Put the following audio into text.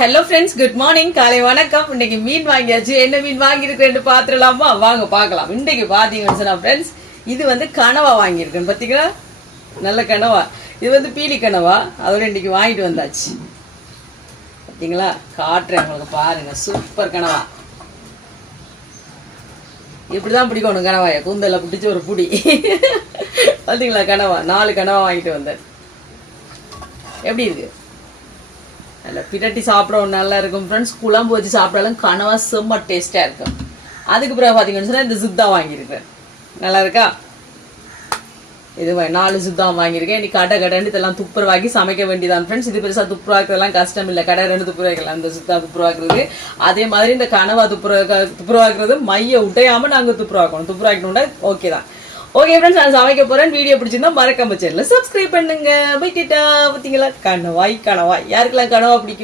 Hello friends good morning காலை வணக்கம். இன்னைக்கு மீன் வாங்கியாச்சு. என்ன மீன் வாங்கியிருக்கேன்னு பார்த்துடலாமா? வாங்க பார்க்கலாம். இன்னைக்கு பார்த்தீங்கன்னு சொன்னா ஃப்ரெண்ட்ஸ் இது வந்து கனவா வாங்கியிருக்கேன். பார்த்தீங்களா? நல்ல கனவா. இது வந்து பீலி கனவா. அதோட இன்னைக்கு வாங்கிட்டு வந்தாச்சு. பார்த்தீங்களா? காட்டுறேன் உங்களுக்கு. பாருங்க. சூப்பர் கனவா. இப்படிதான் பிடிக்கணும் கனவாயை? கூந்தல்ல பிடிச்சி ஒரு புடி. பார்த்தீங்களா கனவா? நாலு கனவா வாங்கிட்டு வந்தேன். எப்படி இருக்கு? நல்லா பிரட்டி சாப்பிடவும் நல்லா இருக்கும். ஃப்ரெண்ட்ஸ் குழம்பு வச்சு சாப்பிட்டாலும் கனவா செம்ம டேஸ்ட்டாக இருக்கும். அதுக்கு பிறகு பார்த்தீங்கன்னு சொன்னால் இந்த ஜித்தா வாங்கியிருக்கேன் நல்லா இருக்கா? இது நாலு சுத்தம் வாங்கியிருக்கேன். இன்னைக்கு கடை கடைன்னு இதெல்லாம் துப்புரவாக்கி சமைக்க வேண்டியதான் ஃப்ரெண்ட்ஸ் இது பெருசாக துப்புரவாக்குறதெல்லாம் கஷ்டம் இல்லை. கடை ரெண்டு துப்புரவாக்கலாம் இந்த சுத்தா துப்புரவாக்குறது. அதே மாதிரி இந்த கனவா துப்புரவா துப்புரவாக்குறது மைய உடையாமல் நாங்கள் துப்புரவாக்கணும். துப்புரவாக்கணும்னா ஓகே தான். ஓகே ஃப்ரெண்ட்ஸ் நான் சமைக்க போறேன். வீடியோ பிடிச்சிருந்தா மறக்காம சேனலில் சப்ஸ்கிரைப் பண்ணுங்க. போய்கிட்டா பார்த்தீங்களா? கனவாய் கனவாய். யாருக்கெல்லாம் கனவா பிடிக்கும்?